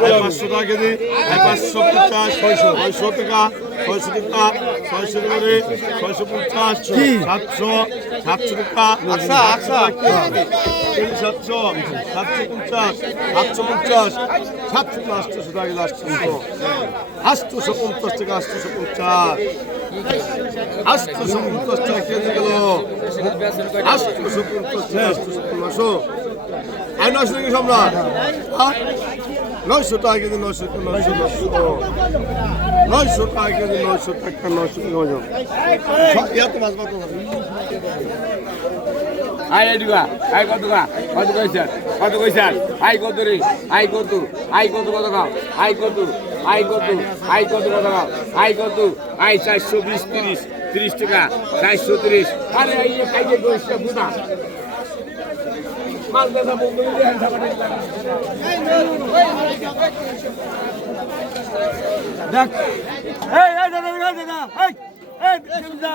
পাঁচশো টাকা কেজি পাঁচশো পঞ্চাশ ছয়শো ছয়শো টাকা ছয়শো টাকা ছয়শো টাকা রে ছয়শো পঞ্চাশ সাতশো সাতশো টাকা আচ্ছা আচ্ছা। সাতশো সাতশো পঞ্চাশ সাতশো পঞ্চাশ সাতশো আটশোশো টাকা কেজি আটশোশো পঞ্চাশ টাকা আটশোশো পঞ্চাশ আটশোশো পঞ্চাশ টাকা কেজি গেল আটশোশো পঞ্চাশ আটশোশো পনেরোশো আর নয়শো টাকা সম্রাট নয়শো টাকা কেজি নয়শো নয়শো নয়শো টাকা কেজি নয়শো টাকা নয়শো টাকা এত মাছ কত আই এদিকা আই কত কা কত কইছেন কত কইছেন আই কত রে আই কত আই কত কত খাও আই কত আই কত আই কত কত খাও আই কত আই চারশো বিশ তিরিশ তিরিশ টাকা চারশো তিরিশ আরে এই যে কাইকে বুঝা মাল দাদা বন্ধু দেখ এই এই দাদা দাদা দাদা এই এই দাদা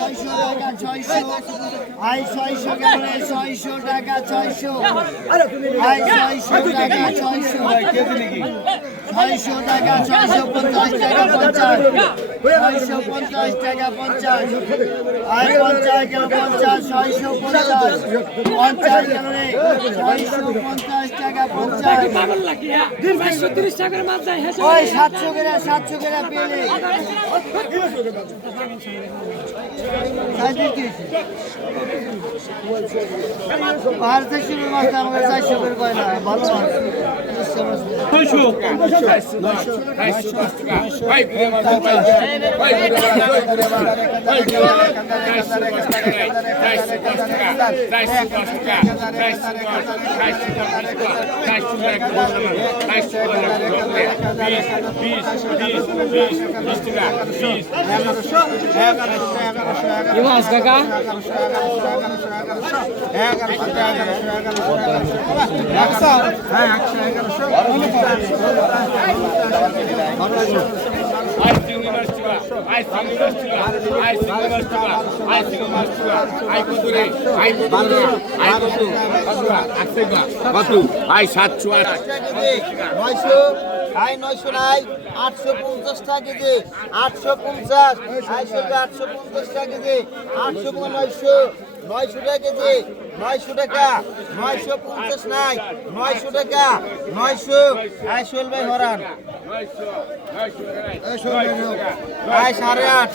না তুই দেখ আই ছয়শো গেলে ছয়শো টাকা ছয়শো আই ছয়শো টাকা ছয়শো ছয়শো টাকা ছয়শো পঞ্চাশ টাকা পঞ্চাশ ছয়শো পঞ্চাশ টাকা পঞ্চাশ আই পঞ্চাশ ছয়শো পঞ্চাশ পঞ্চাশ গেল ছয়শো পঞ্চাশ টাকা পঞ্চাশ সাতশো করে সাতশো করে পেলে থেকে মাছ মাছ আই সাতশো আট নয়শো নাই আটশো পঞ্চাশ টাকা কেজি, আটশো পঞ্চাশ আড়াইশো আটশো পঞ্চাশ টাকা কেজি, আটশো নয়শো নয়শো টাকা কেজি, নয়শো টাকা, নয়শো পঞ্চাশ নাই, নয়শো টাকা, নয়শো। আড়াইশো ভাই হরান আয় সাড়ে আট।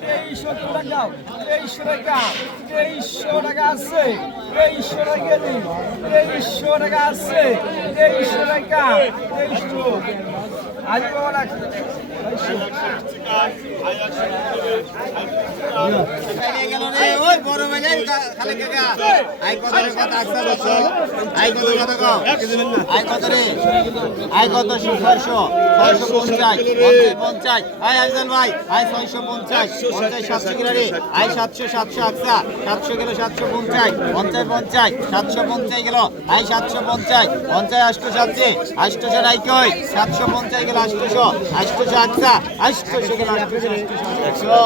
তেইশশো টাকা তেইশশো টাকা তেইশশো টাকা আছে তেইশশো টাকা তেইশশো টাকা আছে তেইশশো টাকা তেইশশো পঞ্চাশ পঞ্চাশ আফজাল ভাই আই ছয়শো পঞ্চাশ সাতশো কিলো রে? আই সাতশো সাতশো আকসা সাতশো কিলো সাতশো পঞ্চাশ পঞ্চাশ পঞ্চাশ সাতশো পঞ্চাশ কিলো আই সাতশো পঞ্চাশ পঞ্চাশ আষ্ট সাতশে আষ্টশো নাই কই সাতশো পঞ্চাশ গেল আষ্টশো আষ্টশো আকসা আষ্টশো গেল আষ্টশো একশো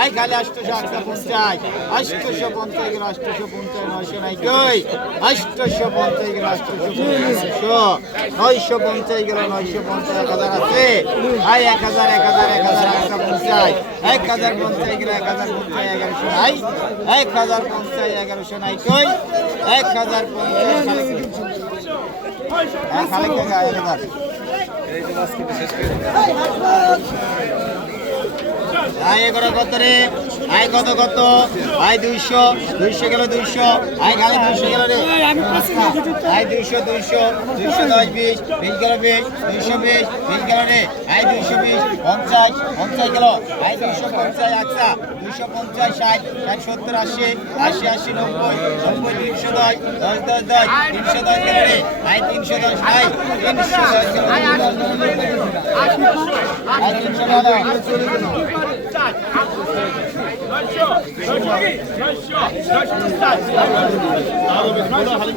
আই খালি আষ্টশো আকসা পঞ্চাশ আষ্টশো পঞ্চাশ গেল আষ্টশো পঞ্চাশ, নয়শো নাই কই? আষ্টশো পঞ্চাশ গেল আষ্টশো নয়শো পঞ্চাশ গেল নয়শো পঞ্চাশ, এক হাজার আছে? আই এক হাজার এক হাজার এক হাজার আকসা পঞ্চাশ, এক হাজার পঞ্চাশ গেল এক হাজার পঞ্চাশ, এগারোশো নাই? এক হাজার পঞ্চাশ, এগারোশো নাই কই? এক হাজার পঞ্চাশ এক হাজার। আয় এগারো কত রে? আয় কত কত আয় দুইশো দুইশো গেল দুইশো আয় খালি দুইশো গেল রে আয় দুইশো দুইশো দুইশো দশ বিশ বিশ গেল বিশ দুইশো বিশ বিশ গেল রে আয় দুইশো বিশ পঞ্চাশ পঞ্চাশ গেল আয় দুইশো পঞ্চাশ আকসা দুইশো পঞ্চাশ ষাট ষাট সত্তর আশি আশি আশি নব্বই নব্বই তিনশো দশ দশ দশ দশ তিনশো দশ গেল রে আয় তিনশো দশ আয় তিনশো দশ গেল আয় তিনশো দশ Darum ist nur noch ein